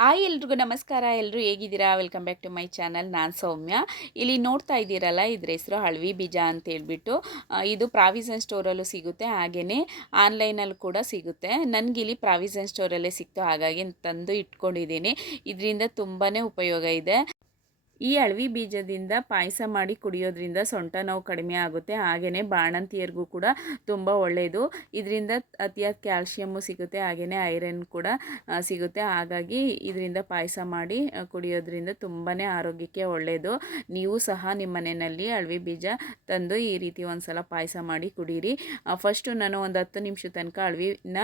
Hi ಎಲ್ರಿಗೂ ನಮಸ್ಕಾರ. ಎಲ್ಲರೂ ಹೇಗಿದ್ದೀರಾ? Welcome back to my channel. ನಾನು ಸೌಮ್ಯ. ಇಲ್ಲಿ ನೋಡ್ತಾ ಇದ್ದೀರಲ್ಲ, ಇದ್ರ ಹೆಸರು ಹಳವಿ ಬೀಜ ಅಂತ ಹೇಳ್ಬಿಟ್ಟು. ಇದು ಪ್ರಾವಿಷನ್ ಸ್ಟೋರಲ್ಲೂ ಸಿಗುತ್ತೆ, ಹಾಗೆಯೇ ಆನ್ಲೈನಲ್ಲಿ ಕೂಡ ಸಿಗುತ್ತೆ. ನನಗಿಲ್ಲಿ ಪ್ರಾವಿಷನ್ ಸ್ಟೋರಲ್ಲೇ ಸಿಕ್ತು, ಹಾಗಾಗಿ ತಂದು ಇಟ್ಕೊಂಡಿದ್ದೀನಿ. ಇದರಿಂದ ತುಂಬಾ ಉಪಯೋಗ ಇದೆ. ಈ ಅಳವಿ ಬೀಜದಿಂದ ಪಾಯಸ ಮಾಡಿ ಕುಡಿಯೋದ್ರಿಂದ ಸೊಂಟ ನೋವು ಕಡಿಮೆ ಆಗುತ್ತೆ, ಹಾಗೆಯೇ ಬಾಣಂತಿಯರಿಗೂ ಕೂಡ ತುಂಬ ಒಳ್ಳೆಯದು. ಇದರಿಂದ ಅತಿಯಾದ ಕ್ಯಾಲ್ಶಿಯಮ್ಮು ಸಿಗುತ್ತೆ, ಹಾಗೆಯೇ ಐರನ್ ಕೂಡ ಸಿಗುತ್ತೆ. ಹಾಗಾಗಿ ಇದರಿಂದ ಪಾಯಸ ಮಾಡಿ ಕುಡಿಯೋದ್ರಿಂದ ತುಂಬಾ ಆರೋಗ್ಯಕ್ಕೆ ಒಳ್ಳೆಯದು. ನೀವು ಸಹ ನಿಮ್ಮ ಮನೆಯಲ್ಲಿ ಅಳವಿ ಬೀಜ ತಂದು ಈ ರೀತಿ ಒಂದು ಸಲ ಪಾಯಸ ಮಾಡಿ ಕುಡೀರಿ. ಫಸ್ಟು ನಾನು ಒಂದು 10 ನಿಮಿಷ ತನಕ ಅಳವಿನ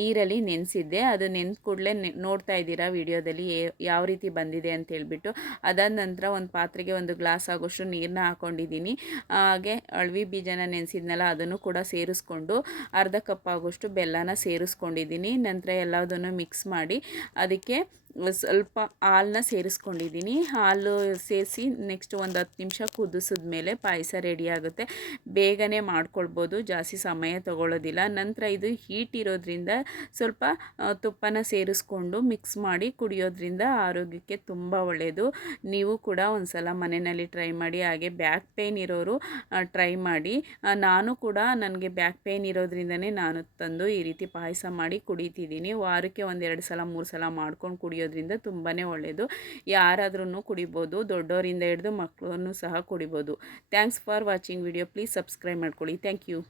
ನೀರಲ್ಲಿ ನೆನೆಸಿದ್ದೆ. ಅದು ನೆನೆದ ಕೂಡಲೇ ನೋಡ್ತಾ ಇದ್ದೀರಾ ವಿಡಿಯೋದಲ್ಲಿ ಯಾವ ರೀತಿ ಬಂದಿದೆ ಅಂತ ಹೇಳ್ಬಿಟ್ಟು. ಅದಾದ ನಂತರ ಒಂದು ಪಾತ್ರೆಗೆ ಒಂದು ಗ್ಲಾಸ್ ಆಗೋಷ್ಟು ನೀರನ್ನ ಹಾಕ್ಕೊಂಡಿದ್ದೀನಿ. ಹಾಗೆ ಅಳವಿ ಬೀಜನ ನೆನೆಸಿದ್ನಲ್ಲ, ಅದನ್ನು ಕೂಡ ಸೇರಿಸ್ಕೊಂಡು ಅರ್ಧ ಕಪ್ ಆಗೋಷ್ಟು ಬೆಲ್ಲನ ಸೇರಿಸ್ಕೊಂಡಿದ್ದೀನಿ. ನಂತರ ಎಲ್ಲದನ್ನು ಮಿಕ್ಸ್ ಮಾಡಿ ಅದಕ್ಕೆ ಸ್ವಲ್ಪ ಹಾಲನ್ನ ಸೇರಿಸ್ಕೊಂಡಿದ್ದೀನಿ. ಹಾಲು ಸೇರಿಸಿ ನೆಕ್ಸ್ಟ್ ಒಂದು 10 ನಿಮಿಷ ಕುದಿಸಿದ ಮೇಲೆ ಪಾಯಸ ರೆಡಿ ಆಗುತ್ತೆ. ಬೇಗನೆ ಮಾಡ್ಕೊಳ್ಬೋದು, ಜಾಸ್ತಿ ಸಮಯ ತಗೊಳ್ಳೋದಿಲ್ಲ. ನಂತರ ಇದು ಹೀಟ್ ಇರೋದ್ರಿಂದ ಸ್ವಲ್ಪ ತುಪ್ಪನ ಸೇರಿಸ್ಕೊಂಡು ಮಿಕ್ಸ್ ಮಾಡಿ ಕುಡಿಯೋದ್ರಿಂದ ಆರೋಗ್ಯಕ್ಕೆ ತುಂಬ ಒಳ್ಳೆಯದು. ನೀವು ಕೂಡ ಒಂದು ಸಲ ಮನೆಯಲ್ಲಿ ಟ್ರೈ ಮಾಡಿ. ಹಾಗೆ ಬ್ಯಾಕ್ ಪೇಯ್ನ್ ಇರೋರು ಟ್ರೈ ಮಾಡಿ. ನಾನು ಕೂಡ ನನಗೆ ಬ್ಯಾಕ್ ಪೇಯ್ನ್ ಇರೋದ್ರಿಂದನೇ ನಾನು ತಂದು ಈ ರೀತಿ ಪಾಯಸ ಮಾಡಿ ಕುಡಿತಿದ್ದೀನಿ. ವಾರಕ್ಕೆ ಒಂದು 2 ಸಲ 3 ಸಲ ಮಾಡ್ಕೊಂಡು ಕುಡಿಯೋದ್ರಿಂದ ತುಂಬಾ ಒಳ್ಳೆಯದು. ಯಾರಾದ್ರೂ ಕುಡಿಬೋದು, ದೊಡ್ಡವರಿಂದ ಹಿಡಿದು ಮಕ್ಕಳನ್ನು ಸಹ ಕುಡಿಬೋದು. Thanks for watching video. Please subscribe ಮಾಡ್ಕೊಳ್ಳಿ. Thank you.